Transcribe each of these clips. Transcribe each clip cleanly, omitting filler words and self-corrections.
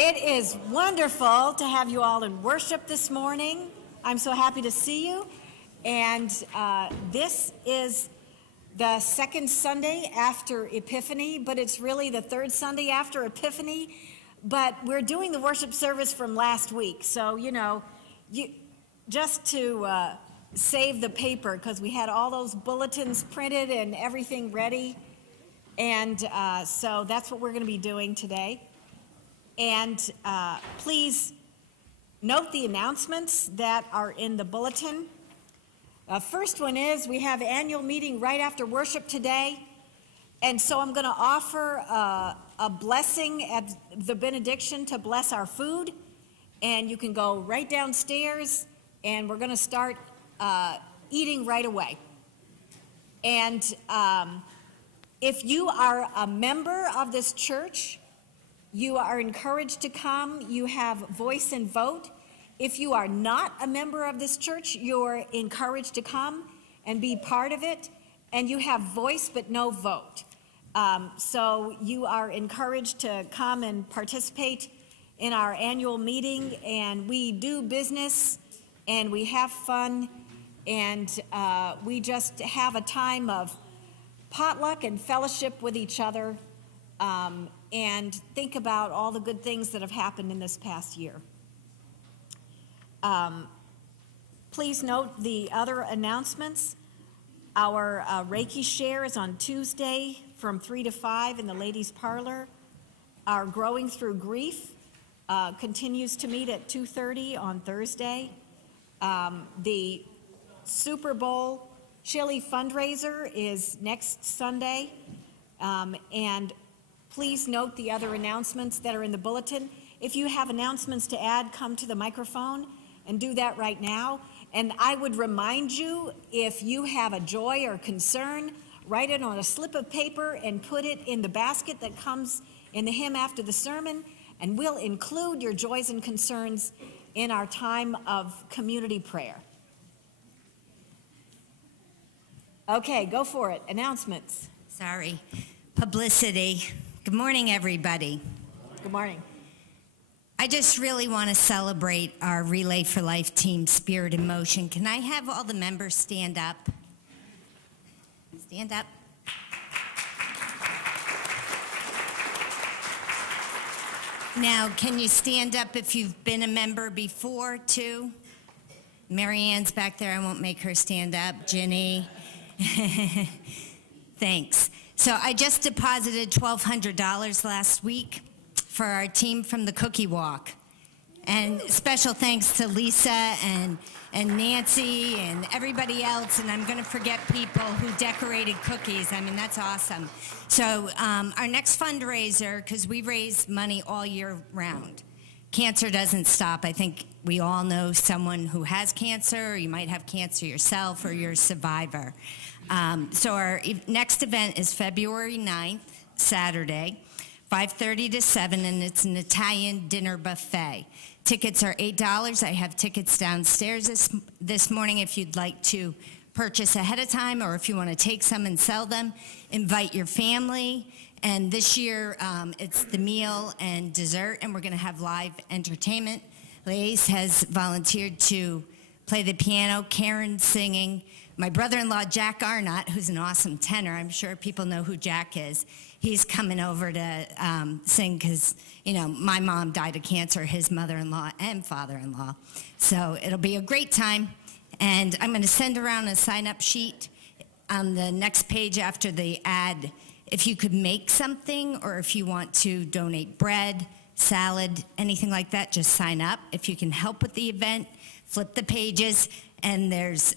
It is wonderful to have you all in worship this morning. I'm so happy to see you. And this is the second Sunday after Epiphany, but it's really the third Sunday after Epiphany. But we're doing the worship service from last week. So, just to save the paper, because we had all those bulletins printed and everything ready. And so that's what we're going to be doing today. And please note the announcements that are in the bulletin. First one is we have annual meeting right after worship today. And so I'm going to offer a blessing at the benediction to bless our food. And you can go right downstairs, and we're going to start eating right away. And if you are a member of this church, you are encouraged to come. You have voice and vote. If you are not a member of this church, you're encouraged to come and be part of it. And you have voice but no vote. So you are encouraged to come and participate in our annual meeting. And we do business and we have fun. And we just have a time of potluck and fellowship with each other. And think about all the good things that have happened in this past year. Please note the other announcements. Our Reiki share is on Tuesday from 3 to 5 in the ladies' parlor. Our Growing Through Grief continues to meet at 2:30 on Thursday. The Super Bowl Chili fundraiser is next Sunday. And please note the other announcements that are in the bulletin. If you have announcements to add, come to the microphone and do that right now. And I would remind you, if you have a joy or concern, write it on a slip of paper and put it in the basket that comes in the hymn after the sermon, and we'll include your joys and concerns in our time of community prayer. Okay, go for it. Announcements. Sorry. Publicity. Good morning, everybody. Good morning. I just really want to celebrate our Relay for Life team, Spirit in Motion. Can I have all the members stand up? Stand up. Now, can you stand up if you've been a member before, too? Mary Ann's back there. I won't make her stand up. Ginny. Thanks. So I just deposited $1,200 last week for our team from the Cookie Walk. And special thanks to Lisa and Nancy and everybody else. And I'm going to forget people who decorated cookies. I mean, that's awesome. So our next fundraiser, because we raise money all year round. Cancer doesn't stop. I think we all know someone who has cancer, or you might have cancer yourself, or you're a survivor. So our next event is February 9th, Saturday, 5:30 to 7, and it's an Italian dinner buffet. Tickets are $8. I have tickets downstairs this morning if you'd like to purchase ahead of time, or if you want to take some and sell them. Invite your family. And this year, it's the meal and dessert, and we're going to have live entertainment. Lace has volunteered to play the piano, Karen singing. My brother-in-law, Jack Arnott, who's an awesome tenor, I'm sure people know who Jack is, he's coming over to sing because, my mom died of cancer, his mother-in-law and father-in-law. So it'll be a great time. And I'm going to send around a sign-up sheet on the next page after the ad. If you could make something, or if you want to donate bread, salad, anything like that, just sign up. If you can help with the event, flip the pages, and there's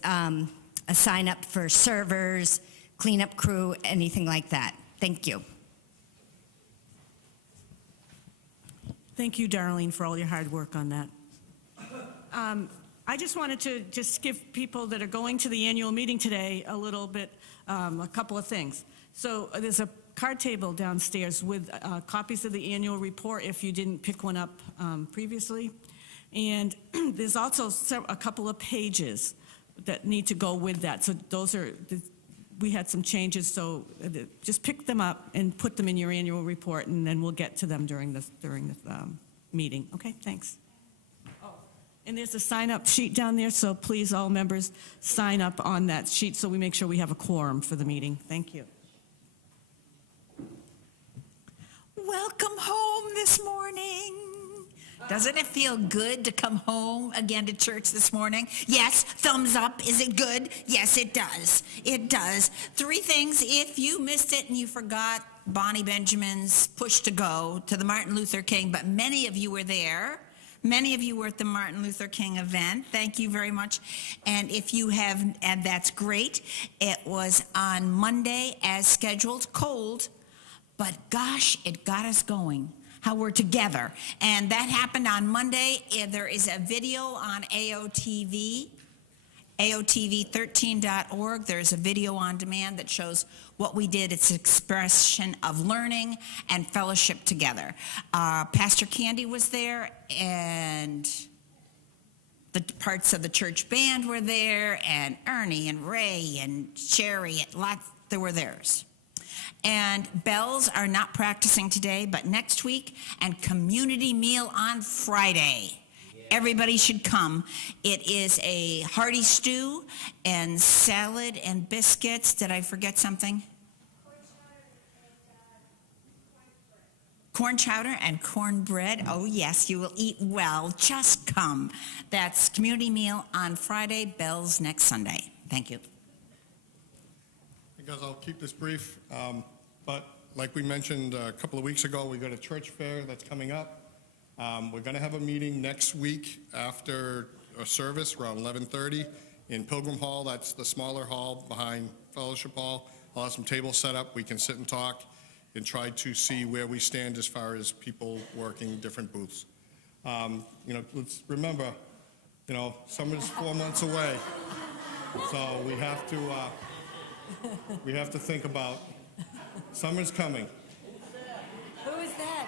a sign up for servers, cleanup crew, anything like that. Thank you. Thank you, Darlene, for all your hard work on that. I just wanted to just give people that are going to the annual meeting today a little bit, a couple of things. So there's a card table downstairs with copies of the annual report if you didn't pick one up previously. And there's also a couple of pages that need to go with that. So those are, we had some changes, so just pick them up and put them in your annual report, and then we'll get to them during the meeting. Okay, thanks. Oh, and there's a sign-up sheet down there, so please, all members, sign up on that sheet so we make sure we have a quorum for the meeting. Thank you. Welcome home this morning. Doesn't it feel good to come home again to church this morning? Yes, thumbs up. Is it good? Yes, it does. It does. 3 things. If you missed it and you forgot Bonnie Benjamin's push to go to the Martin Luther King, but many of you were there. Many of you were at the Martin Luther King event. Thank you very much. And if you have, and that's great, it was on Monday as scheduled, cold, but gosh, it got us going. How we're together. And that happened on Monday. There is a video on AOTV, AOTV13.org. There's a video on demand that shows what we did. It's an expression of learning and fellowship together. Pastor Candy was there, and the parts of the church band were there, and Ernie and Ray and Sherry, they were theirs. And bells are not practicing today, but next week, and community meal on Friday. Yeah. Everybody should come. It is a hearty stew and salad and biscuits. Did I forget something? Corn chowder and cornbread. Oh, yes, you will eat well. Just come. That's community meal on Friday, bells next Sunday. Thank you. Hey guys, I'll keep this brief, but like we mentioned a couple of weeks ago, we got a church fair that's coming up. We're going to have a meeting next week after a service around 11:30 in Pilgrim Hall. That's the smaller hall behind Fellowship Hall. I'll have some tables set up. We can sit and talk and try to see where we stand as far as people working different booths. Let's remember, summer's 4 months away, so we have to think about summer's coming. Who is that?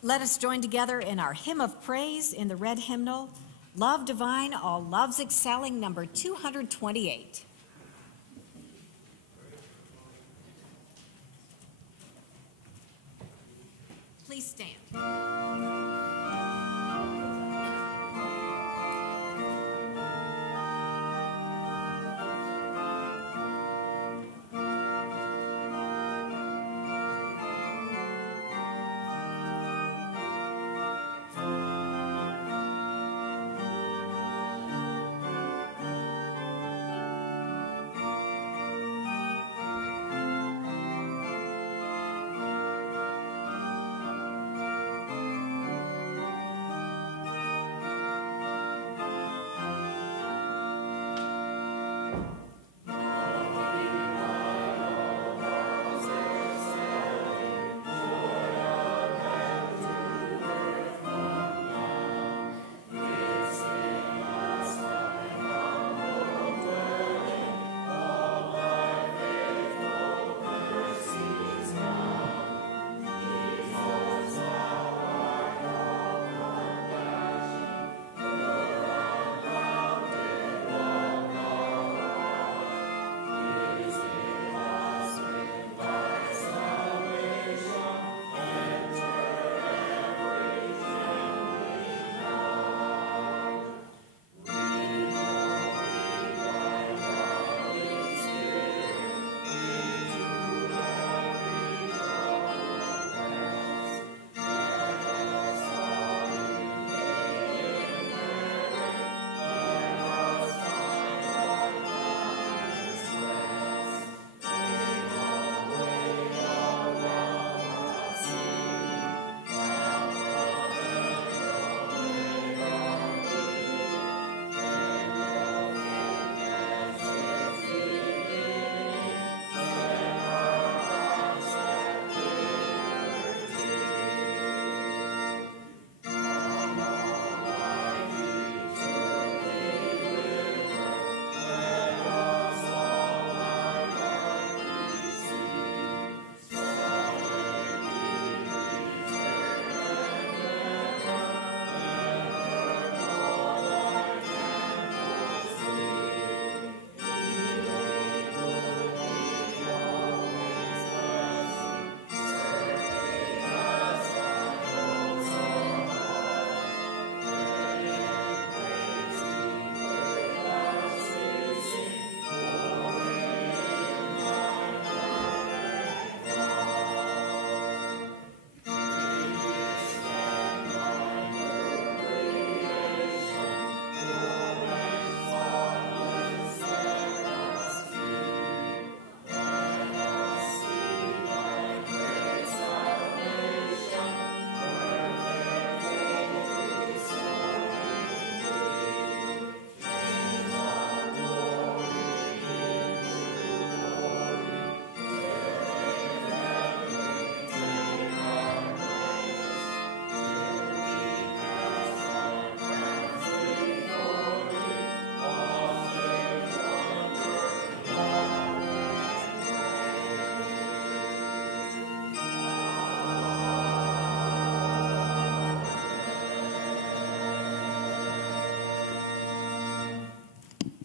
Let us join together in our hymn of praise in the red hymnal, Love Divine, All Loves Excelling, number 228. Please stand.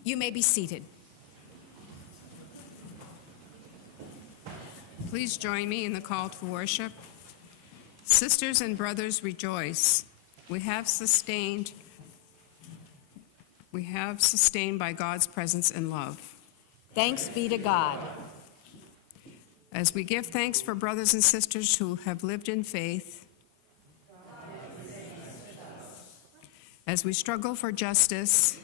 You may be seated. Please join me in the call to worship. Sisters and brothers, rejoice. We have sustained by God's presence and love. Thanks be to God. As we give thanks for brothers and sisters who have lived in faith, as we struggle for justice,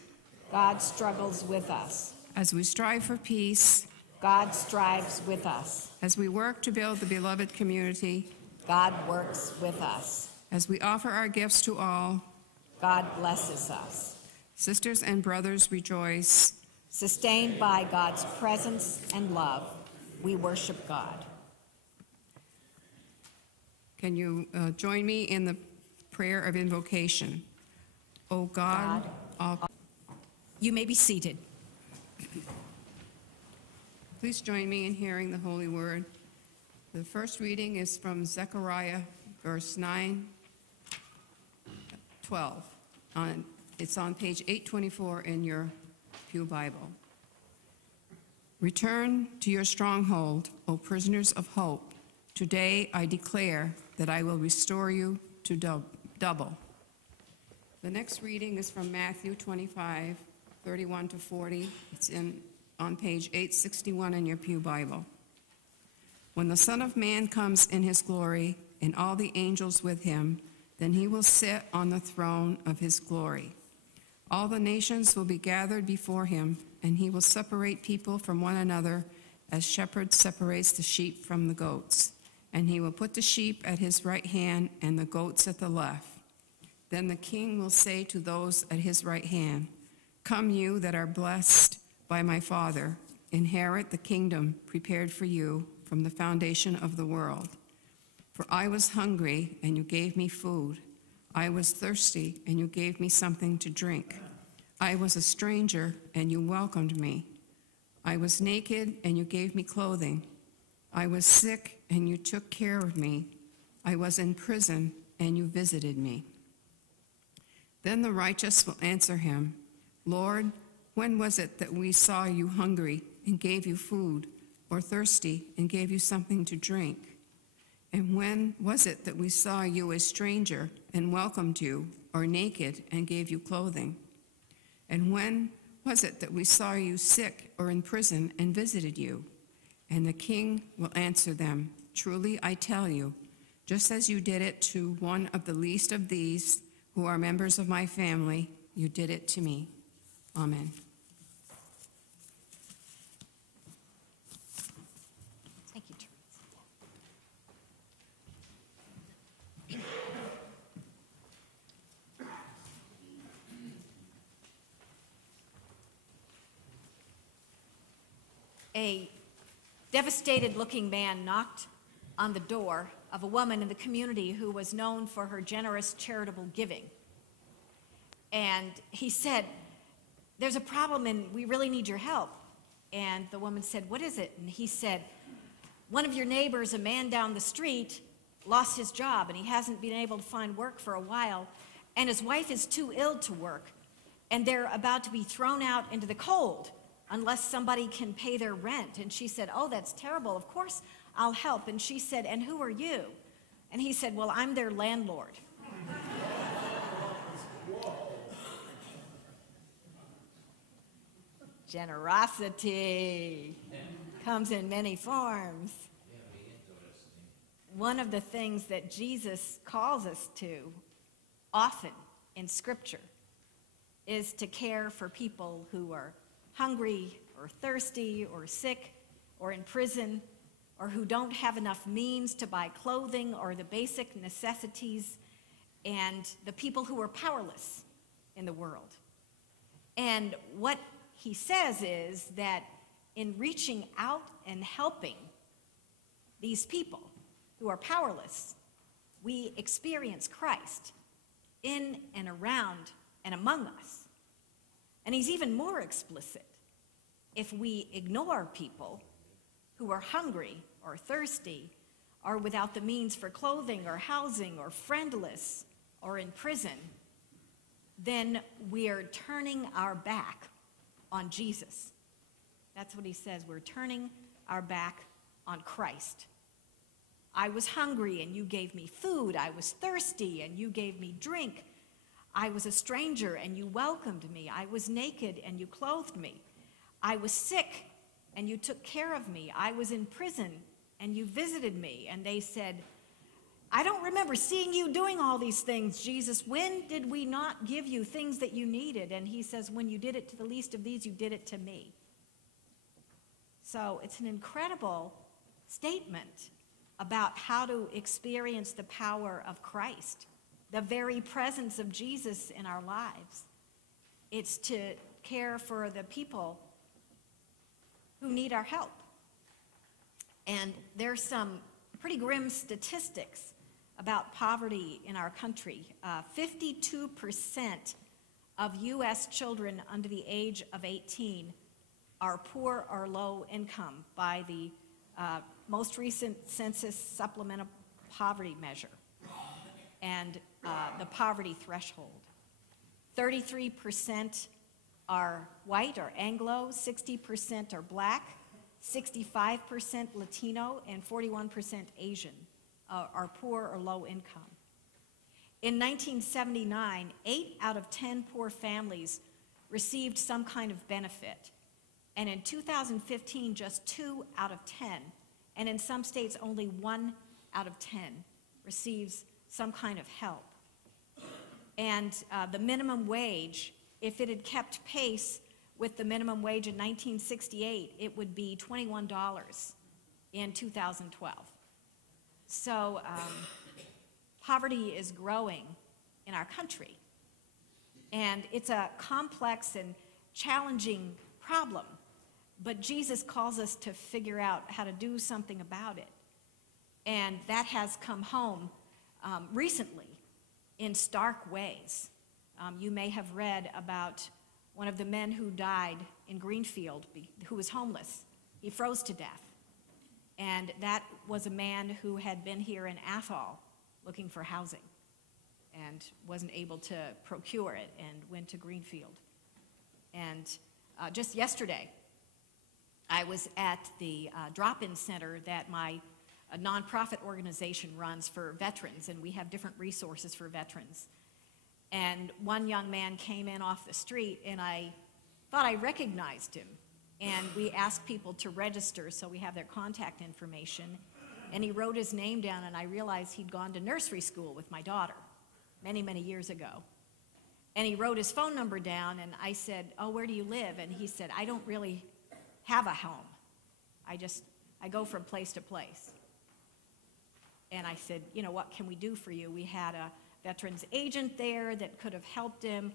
God struggles with us. as we strive for peace, God strives with us. as we work to build the beloved community, God works with us. as we offer our gifts to all, God blesses us. sisters and brothers, rejoice. Sustained by God's presence and love, we worship God. Can you join me in the prayer of invocation? O God, all. You may be seated. Please join me in hearing the holy word. The first reading is from Zechariah, verse 9, 12. It's on page 824 in your Pew Bible. Return to your stronghold, O prisoners of hope. Today I declare that I will restore you to double. The next reading is from Matthew 25, 31 to 40. It's on page 861 in your Pew Bible. When the Son of Man comes in his glory and all the angels with him, then he will sit on the throne of his glory. All the nations will be gathered before him, and he will separate people from one another as shepherd separates the sheep from the goats. And he will put the sheep at his right hand and the goats at the left. Then the king will say to those at his right hand, "Come, you that are blessed by my Father, inherit the kingdom prepared for you from the foundation of the world. For I was hungry, and you gave me food. I was thirsty, and you gave me something to drink. I was a stranger, and you welcomed me. I was naked, and you gave me clothing. I was sick, and you took care of me. I was in prison, and you visited me." Then the righteous will answer him, "Lord, when was it that we saw you hungry and gave you food, or thirsty and gave you something to drink? And when was it that we saw you a stranger and welcomed you, or naked and gave you clothing? And when was it that we saw you sick or in prison and visited you?" And the king will answer them, "Truly I tell you, just as you did it to one of the least of these who are members of my family, you did it to me." Amen. Thank you, Teresa. A devastated-looking man knocked on the door of a woman in the community who was known for her generous charitable giving. And he said, "There's a problem and we really need your help." And the woman said, "What is it?" And he said, "One of your neighbors, a man down the street, lost his job and he hasn't been able to find work for a while, and his wife is too ill to work, and they're about to be thrown out into the cold unless somebody can pay their rent." And she said, "Oh, that's terrible. Of course I'll help." And she said, "And who are you?" And he said, "Well, I'm their landlord." Generosity comes in many forms. One of the things that Jesus calls us to often in Scripture is to care for people who are hungry or thirsty or sick or in prison or who don't have enough means to buy clothing or the basic necessities, and the people who are powerless in the world. And what he says is that in reaching out and helping these people who are powerless, we experience Christ in and around and among us. And he's even more explicit. If we ignore people who are hungry or thirsty or without the means for clothing or housing or friendless or in prison, then we are turning our back on Jesus. That's what he says. We're turning our back on Christ. I was hungry and you gave me food. I was thirsty and you gave me drink. I was a stranger and you welcomed me. I was naked and you clothed me. I was sick and you took care of me. I was in prison and you visited me. And they said, I don't remember seeing you doing all these things, Jesus. When did we not give you things that you needed? And he says, when you did it to the least of these, you did it to me. So it's an incredible statement about how to experience the power of Christ, the very presence of Jesus in our lives. It's to care for the people who need our help. And there's some pretty grim statistics about poverty in our country. 52% of U.S. children under the age of 18 are poor or low income by the most recent census supplemental poverty measure and the poverty threshold. 33% are white or Anglo, 60% are black, 65% Latino, and 41% Asian are poor or low income. In 1979, 8 out of 10 poor families received some kind of benefit. And in 2015, just 2 out of 10, and in some states only 1 out of 10 receives some kind of help. And the minimum wage, if it had kept pace with the minimum wage in 1968, it would be $21 in 2012. So poverty is growing in our country. And it's a complex and challenging problem. But Jesus calls us to figure out how to do something about it. And that has come home recently in stark ways. You may have read about one of the men who died in Greenfield, who was homeless. He froze to death. And that was a man who had been here in Athol looking for housing and wasn't able to procure it and went to Greenfield. And just yesterday, I was at the drop-in center that my nonprofit organization runs for veterans, and we have different resources for veterans. And one young man came in off the street, and I thought I recognized him. And we asked people to register so we have their contact information. And he wrote his name down, and I realized he'd gone to nursery school with my daughter many, many years ago. And he wrote his phone number down, and I said, oh, where do you live? And he said, I don't really have a home. I go from place to place. And I said, you know, what can we do for you? We had a veterans agent there that could have helped him,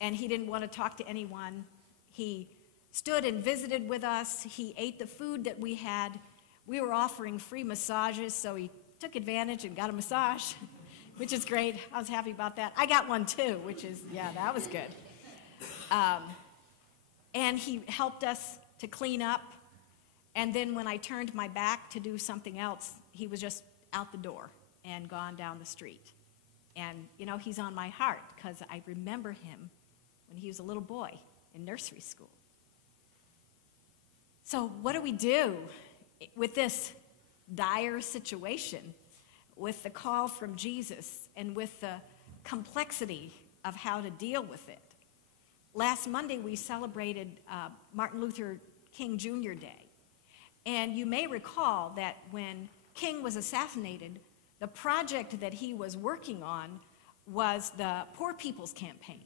and he didn't want to talk to anyone. He stood and visited with us. He ate the food that we had. We were offering free massages, so he took advantage and got a massage, which is great. I was happy about that. I got one too, which is, yeah, that was good. And he helped us to clean up, and then when I turned my back to do something else, he was just out the door and gone down the street. And, you know, he's on my heart because I remember him when he was a little boy in nursery school. So what do we do with this dire situation, with the call from Jesus and with the complexity of how to deal with it? Last Monday, we celebrated Martin Luther King Jr. Day. And you may recall that when King was assassinated, the project that he was working on was the Poor People's Campaign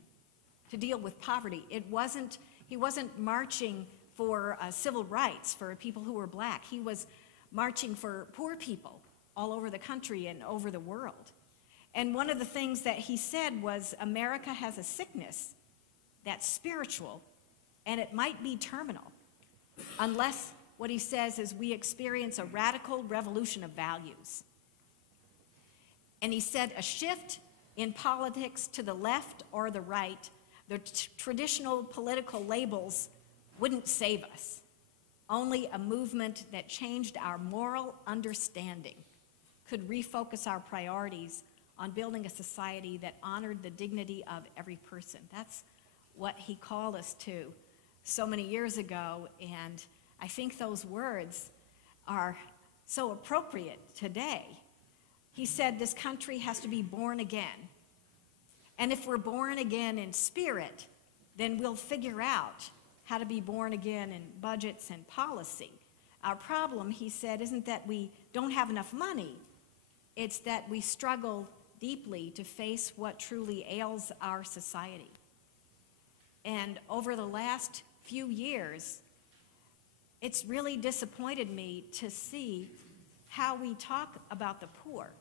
to deal with poverty. He wasn't marching for civil rights for people who were black. He was marching for poor people all over the country and over the world. And one of the things that he said was, America has a sickness that's spiritual, and it might be terminal, unless what he says is we experience a radical revolution of values. And he said a shift in politics to the left or the right, the traditional political labels wouldn't save us. Only a movement that changed our moral understanding could refocus our priorities on building a society that honored the dignity of every person. That's what he called us to so many years ago, and I think those words are so appropriate today. He said this country has to be born again. And if we're born again in spirit, then we'll figure out how to be born again in budgets and policy. Our problem, he said, isn't that we don't have enough money. It's that we struggle deeply to face what truly ails our society. And over the last few years, it's really disappointed me to see how we talk about the poor.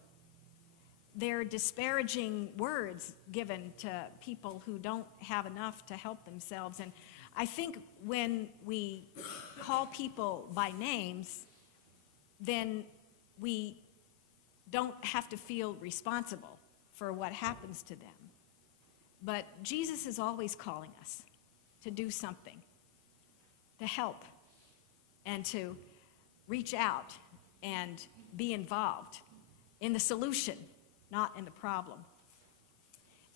They're disparaging words given to people who don't have enough to help themselves. And I think when we call people by names, then we don't have to feel responsible for what happens to them. But Jesus is always calling us to do something, to help, and to reach out and be involved in the solution, not in the problem.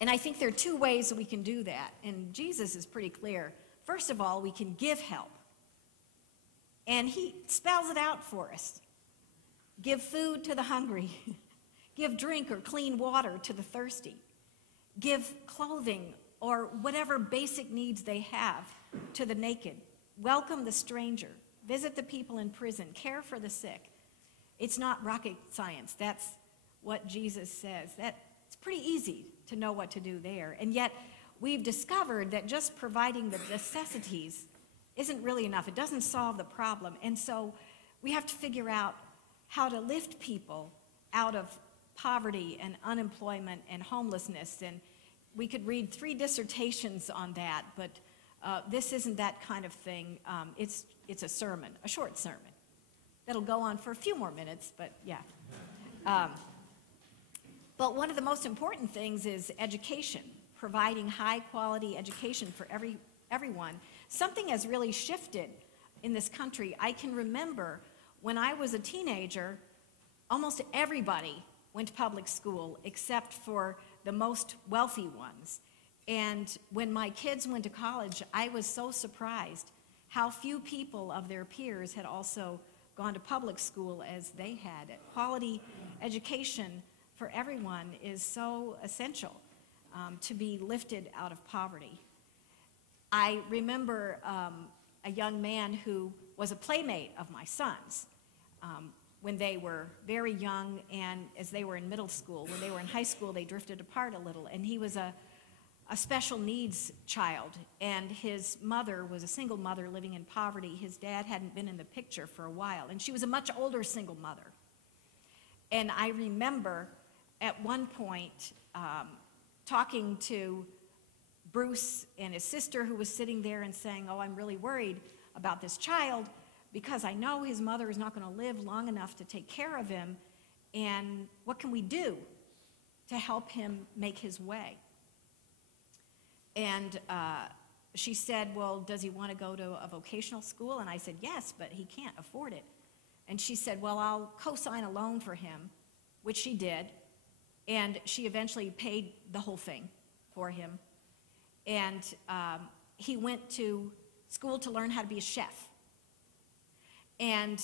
And I think there are two ways that we can do that, and Jesus is pretty clear. First of all, we can give help, and he spells it out for us. Give food to the hungry. Give drink or clean water to the thirsty. Give clothing or whatever basic needs they have to the naked. Welcome the stranger. Visit the people in prison. Care for the sick. It's not rocket science. That's what Jesus says. It's pretty easy to know what to do there. And yet, we've discovered that just providing the necessities isn't really enough. It doesn't solve the problem. And so we have to figure out how to lift people out of poverty and unemployment and homelessness. And we could read 3 dissertations on that, but this isn't that kind of thing. It's a sermon, a short sermon, that'll go on for a few more minutes, but yeah. But one of the most important things is education, providing high-quality education for everyone. Something has really shifted in this country. I can remember when I was a teenager, almost everybody went to public school except for the most wealthy ones. And when my kids went to college, I was so surprised how few people of their peers had also gone to public school as they had. Quality education for everyone is so essential to be lifted out of poverty. I remember a young man who was a playmate of my son's when they were very young, and as they were in middle school. When they were in high school, they drifted apart a little, and he was a special needs child, and his mother was a single mother living in poverty. His dad hadn't been in the picture for a while, and she was a much older single mother. And I remember at one point talking to Bruce and his sister, who was sitting there, and saying, "Oh, I'm really worried about this child because I know his mother is not going to live long enough to take care of him, and what can we do to help him make his way?" And she said, "Well, does he want to go to a vocational school?" And I said, "Yes, but he can't afford it." And she said, "Well, I'll co-sign a loan for him," which she did, and she eventually paid the whole thing for him. And he went to school to learn how to be a chef. And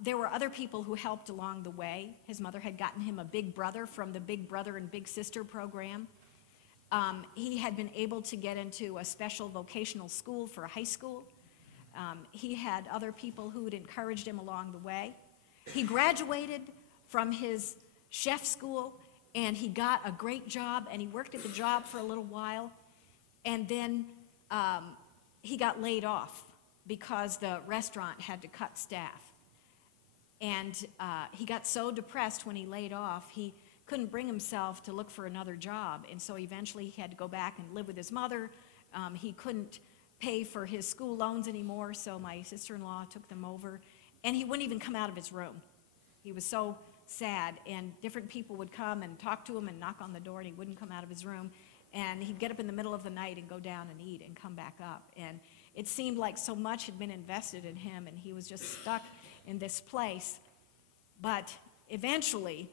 there were other people who helped along the way. His mother had gotten him a big brother from the Big Brother and Big Sister program. He had been able to get into a special vocational school for high school. He had other people who had encouraged him along the way. He graduated from his chef school, and he got a great job, and he worked at the job for a little while, and then he got laid off because the restaurant had to cut staff. And he got so depressed when he laid off, he couldn't bring himself to look for another job, and so eventually he had to go back and live with his mother. He couldn't pay for his school loans anymore, so my sister-in-law took them over, and he wouldn't even come out of his room. He was so sad, and different people would come and talk to him and knock on the door, and he wouldn't come out of his room, and he'd get up in the middle of the night and go down and eat and come back up. And it seemed like so much had been invested in him, and he was just stuck in this place. But eventually,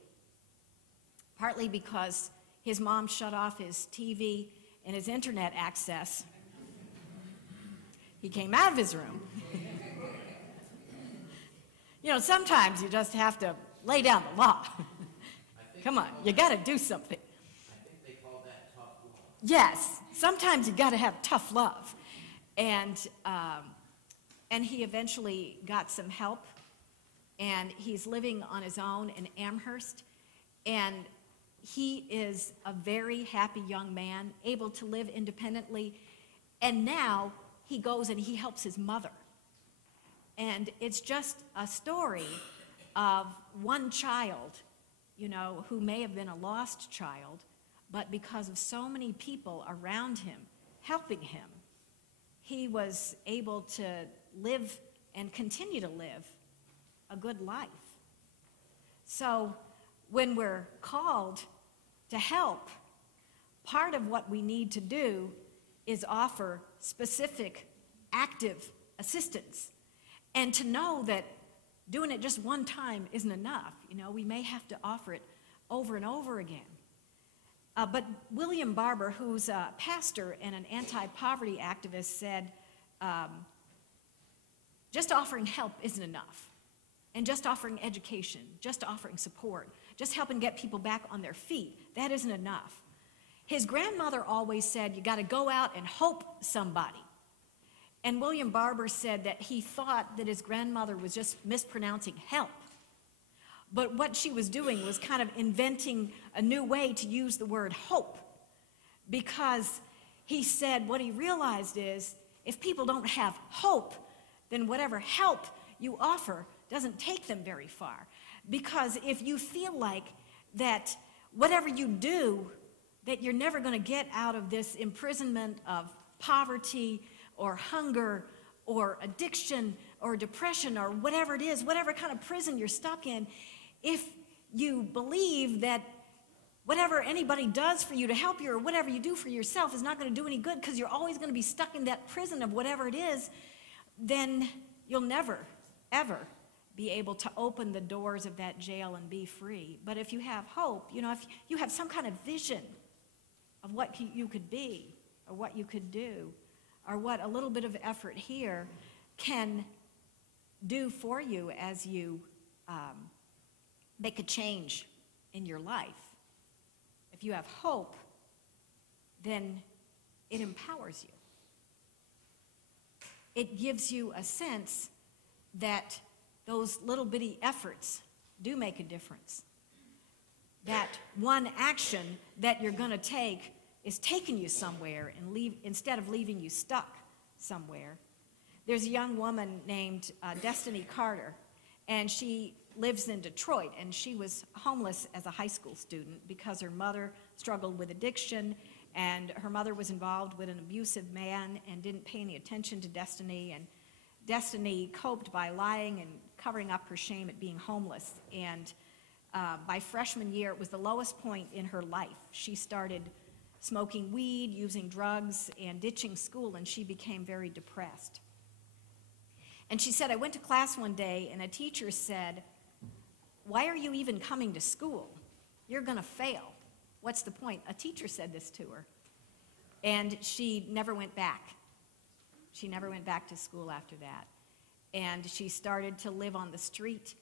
partly because his mom shut off his TV and his internet access, He came out of his room. You know, sometimes you just have to lay down the law. Come on, you got to do something. I think they call that tough love. Yes, sometimes you got to have tough love. And he eventually got some help, and he's living on his own in Amherst, and he is a very happy young man, able to live independently, and now he goes and he helps his mother. And it's just a story of one child, you know, who may have been a lost child, but because of so many people around him helping him, he was able to live and continue to live a good life. So when we're called to help, part of what we need to do is offer specific, active assistance. And to know that doing it just one time isn't enough. You know, we may have to offer it over and over again. But William Barber, who's a pastor and an anti-poverty activist, said, just offering help isn't enough. And just offering education, just offering support, just helping get people back on their feet, that isn't enough. His grandmother always said, you got to go out and hope somebody. And William Barber said that he thought that his grandmother was just mispronouncing help. But what she was doing was kind of inventing a new way to use the word hope. Because he said what he realized is, if people don't have hope, then whatever help you offer doesn't take them very far. Because if you feel like that whatever you do, that you're never going to get out of this imprisonment of poverty or hunger or addiction or depression or whatever it is, whatever kind of prison you're stuck in, if you believe that whatever anybody does for you to help you or whatever you do for yourself is not going to do any good because you're always going to be stuck in that prison of whatever it is, then you'll never, ever be able to open the doors of that jail and be free. But if you have hope, you know, if you have some kind of vision of what you could be or what you could do, or what a little bit of effort here can do for you as you make a change in your life. If you have hope, then it empowers you. It gives you a sense that those little bitty efforts do make a difference. That one action that you're going to take is taking you somewhere and instead of leaving you stuck somewhere. There's a young woman named Destiny Carter, and she lives in Detroit, and she was homeless as a high school student because her mother struggled with addiction, and her mother was involved with an abusive man and didn't pay any attention to Destiny, and Destiny coped by lying and covering up her shame at being homeless. And by freshman year, it was the lowest point in her life. She started smoking weed, using drugs, and ditching school, and she became very depressed. And she said, I went to class one day, and a teacher said, why are you even coming to school? You're going to fail. What's the point? A teacher said this to her. And she never went back. She never went back to school after that. And she started to live on the street,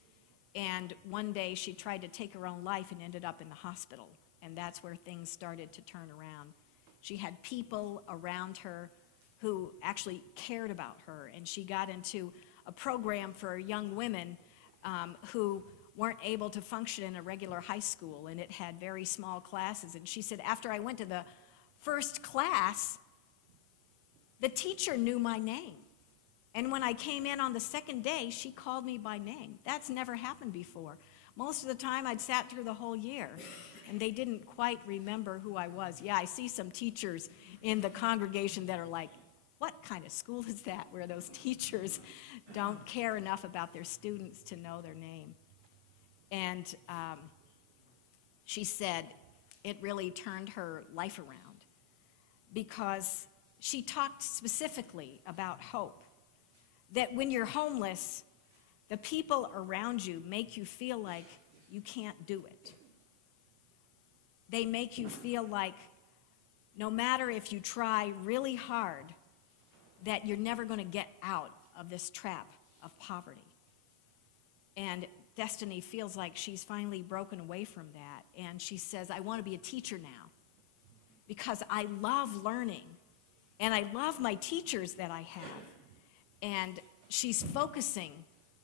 and one day she tried to take her own life and ended up in the hospital. And that's where things started to turn around. She had people around her who actually cared about her, and she got into a program for young women who weren't able to function in a regular high school, and it had very small classes. And she said, after I went to the first class, the teacher knew my name. And when I came in on the second day, she called me by name. That's never happened before. Most of the time, I'd sat through the whole year, and they didn't quite remember who I was. Yeah, I see some teachers in the congregation that are like, what kind of school is that, where those teachers don't care enough about their students to know their name? And she said it really turned her life around because she talked specifically about hope. That when you're homeless, the people around you make you feel like you can't do it. They make you feel like no matter if you try really hard, that you're never going to get out of this trap of poverty. And Destiny feels like she's finally broken away from that. And she says, I want to be a teacher now because I love learning and I love my teachers that I have. And she's focusing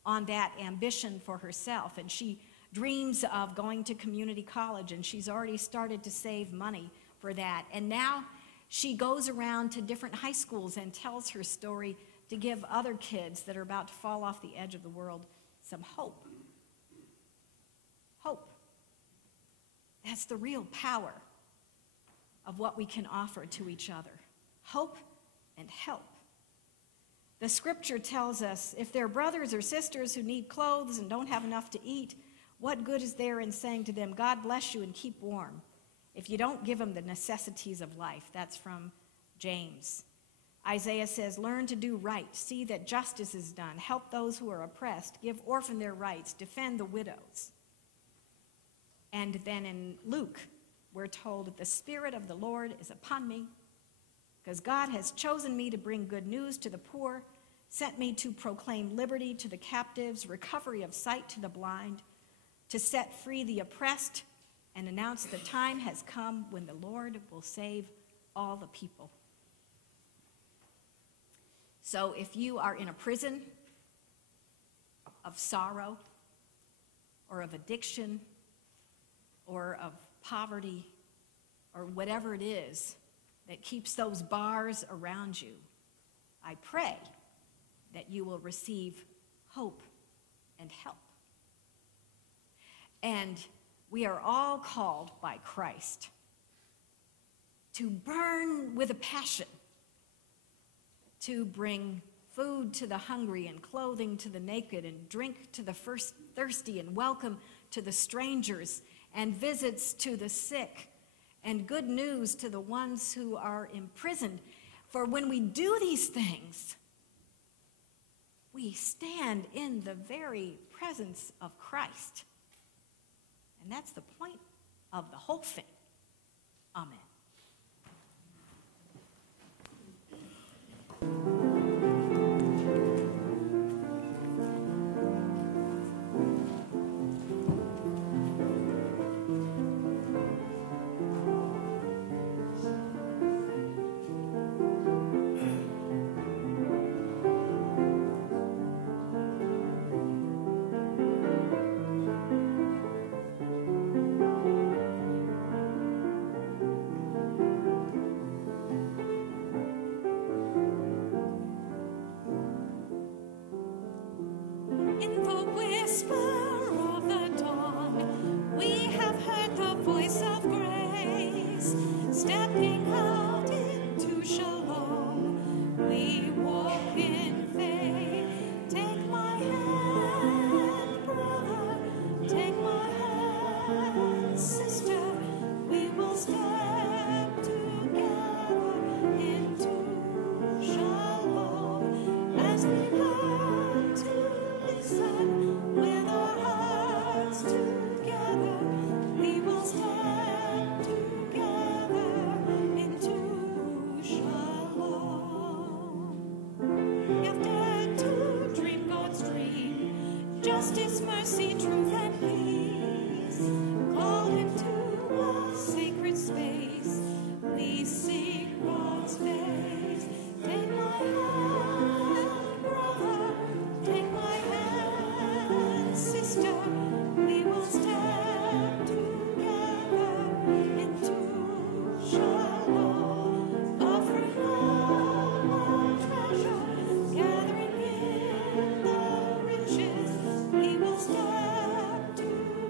on that ambition for herself. And she dreams of going to community college, and she's already started to save money for that. And now she goes around to different high schools and tells her story to give other kids that are about to fall off the edge of the world some hope. Hope. That's the real power of what we can offer to each other. Hope and help. The scripture tells us if there are brothers or sisters who need clothes and don't have enough to eat, what good is there in saying to them, God bless you and keep warm, if you don't give them the necessities of life? That's from James. Isaiah says, learn to do right, see that justice is done, help those who are oppressed, give orphan their rights, defend the widows. And then in Luke, we're told that the Spirit of the Lord is upon me, because God has chosen me to bring good news to the poor, sent me to proclaim liberty to the captives, recovery of sight to the blind, to set free the oppressed, and announce the time has come when the Lord will save all the people. So if you are in a prison of sorrow or of addiction or of poverty or whatever it is that keeps those bars around you, I pray that you will receive hope and help. And we are all called by Christ to burn with a passion, to bring food to the hungry and clothing to the naked and drink to the thirsty and welcome to the strangers and visits to the sick and good news to the ones who are imprisoned. For when we do these things, we stand in the very presence of Christ. And that's the point of the whole thing. Amen. Justice, mercy, truth, and peace. Call into a sacred space. We seek God's face. Take my hand, brother. Take my hand, sister. We will stand together into shalom. Offering all our treasure, gathering in the riches. We will stand together.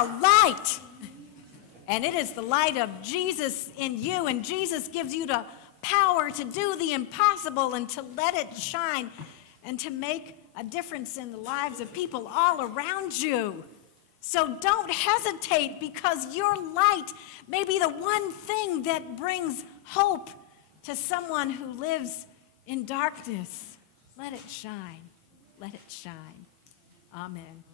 a light. And it is the light of Jesus in you. And Jesus gives you the power to do the impossible and to let it shine and to make a difference in the lives of people all around you. So don't hesitate, because your light may be the one thing that brings hope to someone who lives in darkness. Let it shine. Let it shine. Amen.